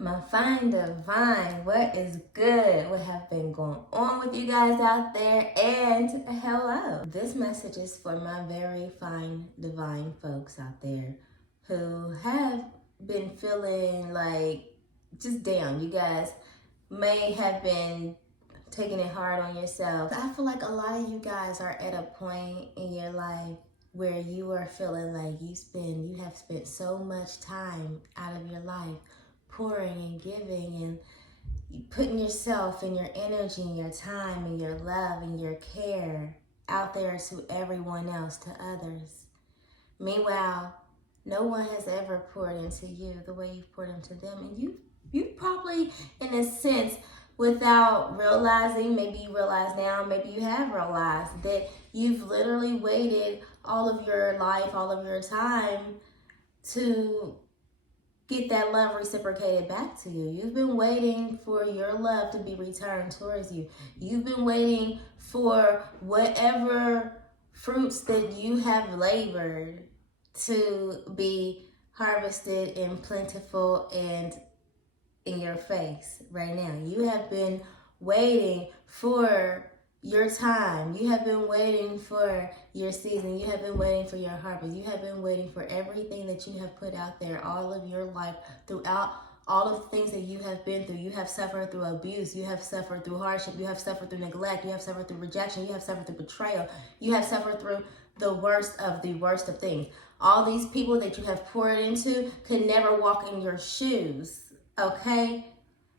My fine divine, what is good? What have been going on with you guys out there? And hello. This message is for my very fine divine folks out there who have been feeling like just down. You guys may have been taking it hard on yourself. I feel like a lot of you guys are at a point in your life where you are feeling like you have spent so much time out of your life pouring and giving and putting yourself and your energy and your time and your love and your care out there to everyone else, to others. Meanwhile, no one has ever poured into you the way you've poured into them. And you probably, in a sense, without realizing, maybe you realize now, maybe you have realized that you've literally waited all of your life, all of your time to get that love reciprocated back to you. You've been waiting for your love to be returned towards you. You've been waiting for whatever fruits that you have labored to be harvested and plentiful and in your face right now. You have been waiting for your time. You have been waiting for your season. You have been waiting for your harvest. You have been waiting for everything that you have put out there all of your life, throughout all of the things that you have been through. You have suffered through abuse. You have suffered through hardship. You have suffered through neglect. You have suffered through rejection. You have suffered through betrayal. You have suffered through the worst of things. All these people that you have poured into could never walk in your shoes, okay?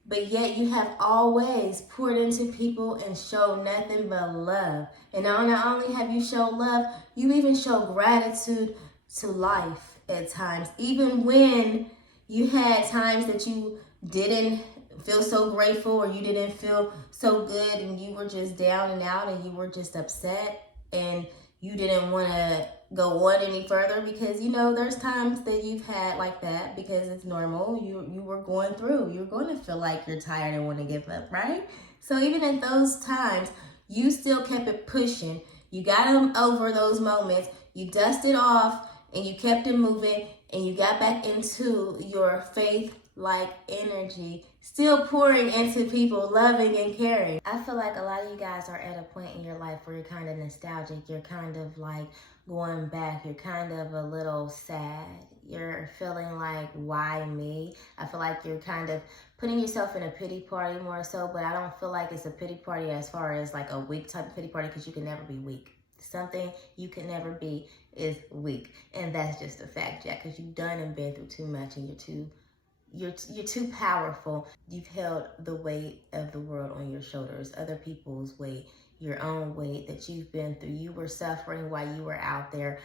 But yet you have always poured into people and showed nothing but love. And not only have you shown love, you even show gratitude to life at times. Even when you had times that you didn't feel so grateful or you didn't feel so good and you were just down and out and you were just upset and you didn't want to go on any further, because there's times that you've had like that, because it's normal. You were going through. You're going to feel like you're tired and want to give up, right? So even at those times, you still kept it pushing. You got them over those moments. You dusted off and you kept it moving and you got back into your faith-like energy, still pouring into people, loving and caring. I feel like a lot of you guys are at a point in your life where you're kind of nostalgic. You're kind of like going back. You're kind of a little sad. You're feeling like, why me? I feel like you're kind of putting yourself in a pity party more so, but I don't feel like it's a pity party as far as like a weak type of pity party, because you can never be weak. Something you can never be is weak. And that's just a fact, Jack, because you've done and been through too much and you're too powerful. You've held the weight of the world on your shoulders, other people's weight, your own weight that you've been through. You were suffering while you were out there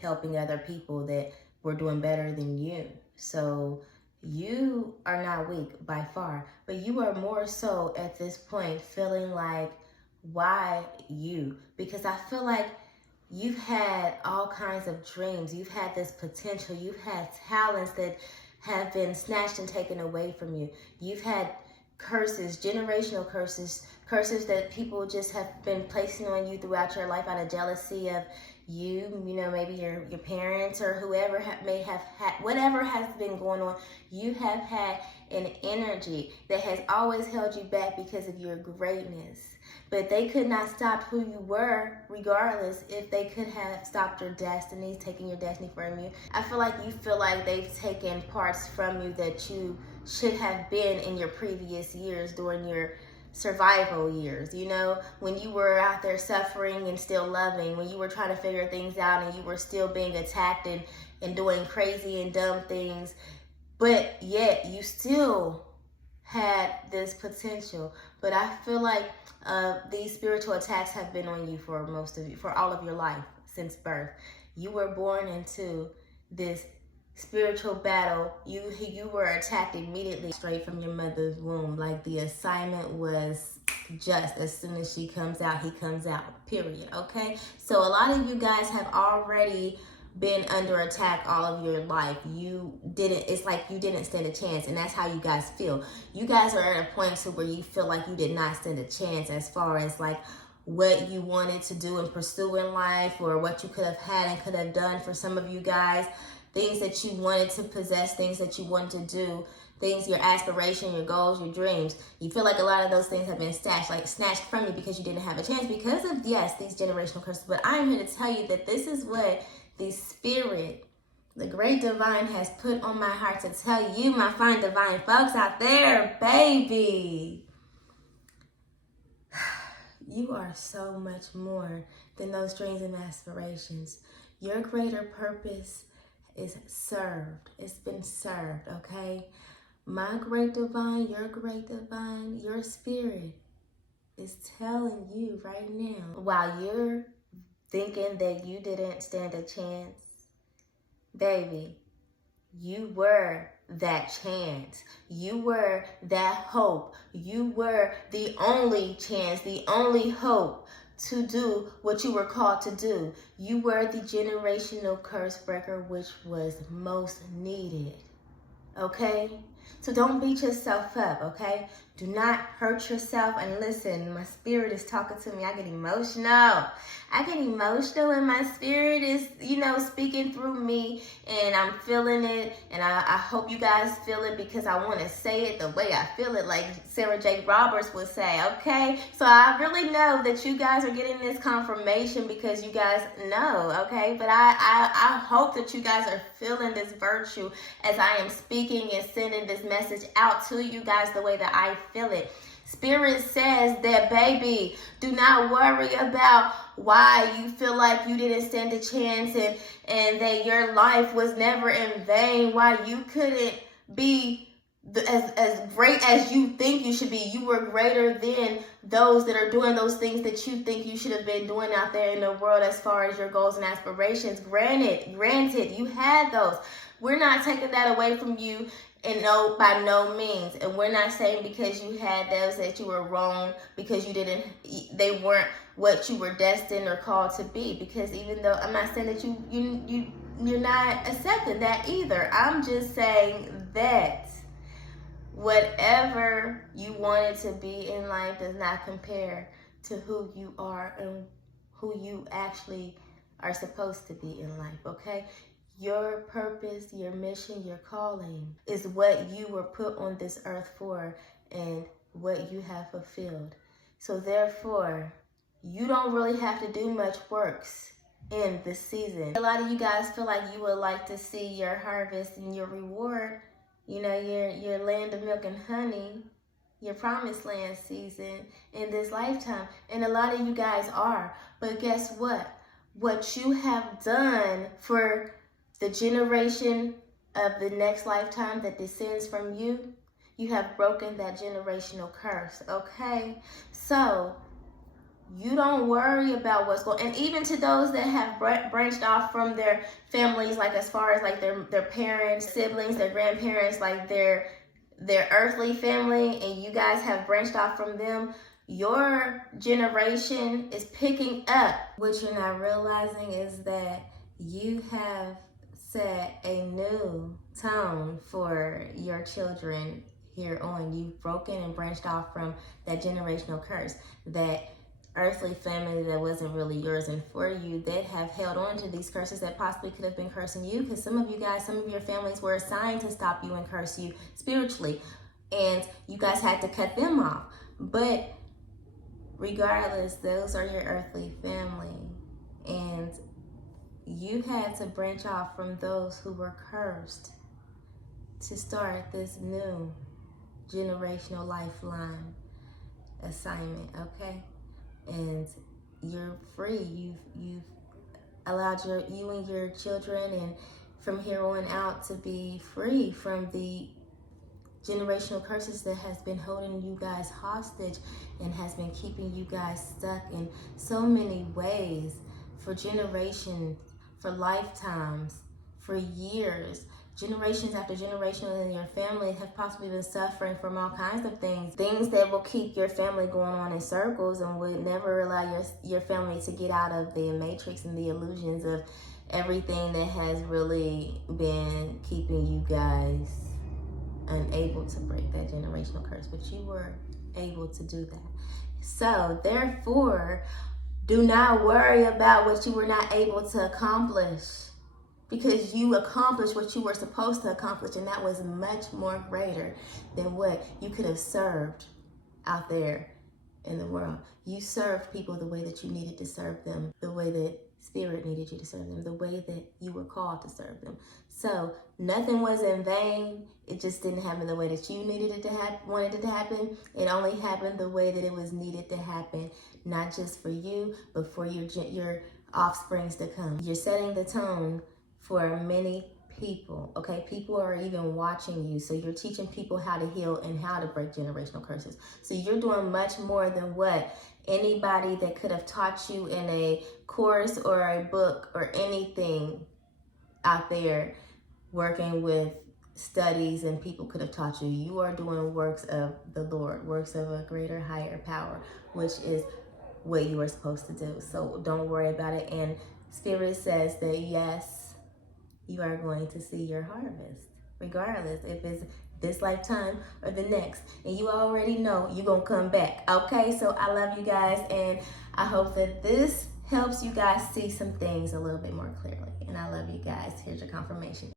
helping other people that were doing better than you. So you are not weak by far, but you are more so at this point feeling like, why you? Because I feel like you've had all kinds of dreams. You've had this potential. You've had talents that have been snatched and taken away from you. You've had curses, generational curses that people just have been placing on you throughout your life out of jealousy of you, maybe your parents or whoever may have had, whatever has been going on. You have had an energy that has always held you back because of your greatness. But they could not stop who you were, regardless if they could have stopped your destiny, taking your destiny from you. I feel like you feel like they've taken parts from you that you should have been in your previous years, during your survival years, when you were out there suffering and still loving, when you were trying to figure things out and you were still being attacked and doing crazy and dumb things, but yet you still had this potential. But I feel like these spiritual attacks have been on you for most of you, for all of your life since birth. You were born into this spiritual battle. You were attacked immediately straight from your mother's womb. Like the assignment was just, as soon as she comes out, he comes out, period. Okay, so a lot of you guys have already been under attack all of your life. It's like you didn't stand a chance, and that's how you guys feel. You guys are at a point to where you feel like you did not stand a chance as far as like what you wanted to do and pursue in life, or what you could have had and could have done. For some of you guys, things that you wanted to possess, things that you wanted to do, things, your aspiration, your goals, your dreams. You feel like a lot of those things have been snatched from you because you didn't have a chance because of, yes, these generational curses. But I'm here to tell you that this is what the Spirit, the great divine, has put on my heart to tell you, my fine divine folks out there, baby. You are so much more than those dreams and aspirations. Your greater purpose is served. It's been served, okay? My great divine, your spirit is telling you right now, while you're thinking that you didn't stand a chance, baby, you were that chance. You were that hope. You were the only chance, the only hope to do what you were called to do. You were the generational curse breaker, which was most needed. Okay? So don't beat yourself up, okay? Do not hurt yourself. And listen, my spirit is talking to me. I get emotional. I get emotional and my spirit is, speaking through me and I'm feeling it. And I hope you guys feel it because I want to say it the way I feel it, like Sarah J. Roberts would say, okay? So I really know that you guys are getting this confirmation because you guys know, okay? But I hope that you guys are feeling this virtue as I am speaking and sending this message out to you guys the way that I feel it. Spirit says that, baby, do not worry about why you feel like you didn't stand a chance and that your life was never in vain, why you couldn't be as great as you think you should be. You were greater than those that are doing those things that you think you should have been doing out there in the world as far as your goals and aspirations. Granted, you had those. We're not taking that away from you. And no, by no means. And we're not saying because you had those that you were wrong, because they weren't what you were destined or called to be. Because even though I'm not saying that you're not accepting that either. I'm just saying that whatever you wanted to be in life does not compare to who you are and who you actually are supposed to be in life, okay? Your purpose, your mission, your calling is what you were put on this earth for and what you have fulfilled. So therefore, you don't really have to do much works in this season. A lot of you guys feel like you would like to see your harvest and your reward, your land of milk and honey, your promised land season in this lifetime. And a lot of you guys are. But guess what? What you have done for the generation of the next lifetime that descends from you, you have broken that generational curse, okay? So you don't worry about what's going on. And even to those that have branched off from their families, like as far as like their parents, siblings, their grandparents, like their earthly family, and you guys have branched off from them, your generation is picking up. What you're not realizing is that you have set a new tone for your children here on. You've broken and branched off from that generational curse, that earthly family that wasn't really yours, and for you that have held on to these curses that possibly could have been cursing you, because some of your families were assigned to stop you and curse you spiritually, and you guys had to cut them off. But regardless, those are your earthly family, and you had to branch off from those who were cursed to start this new generational lifeline assignment, okay? And you're free. You've allowed you and your children, and from here on out, to be free from the generational curses that has been holding you guys hostage and has been keeping you guys stuck in so many ways for generations, for lifetimes, for years. Generations after generation in your family have possibly been suffering from all kinds of things that will keep your family going on in circles and would never allow your family to get out of the matrix and the illusions of everything that has really been keeping you guys unable to break that generational curse. But you were able to do that. So therefore, do not worry about what you were not able to accomplish. because you accomplished what you were supposed to accomplish, and that was much more greater than what you could have served out there in the world. You served people the way that you needed to serve them, the way that Spirit needed you to serve them, the way that you were called to serve them. So nothing was in vain. It just didn't happen the way that you needed it to happen, wanted it to happen. It only happened the way that it was needed to happen, not just for you, but for your offsprings to come. You're setting the tone for many people, okay? People are even watching you. So you're teaching people how to heal and how to break generational curses. So you're doing much more than what anybody that could have taught you in a course or a book or anything out there working with studies and people could have taught you. You are doing works of the Lord, works of a greater, higher power, which is what you are supposed to do. So don't worry about it. And Spirit says that yes, you are going to see your harvest, regardless if it's this lifetime or the next. And you already know you're going to come back, okay? So I love you guys, and I hope that this helps you guys see some things a little bit more clearly. And I love you guys. Here's your confirmation.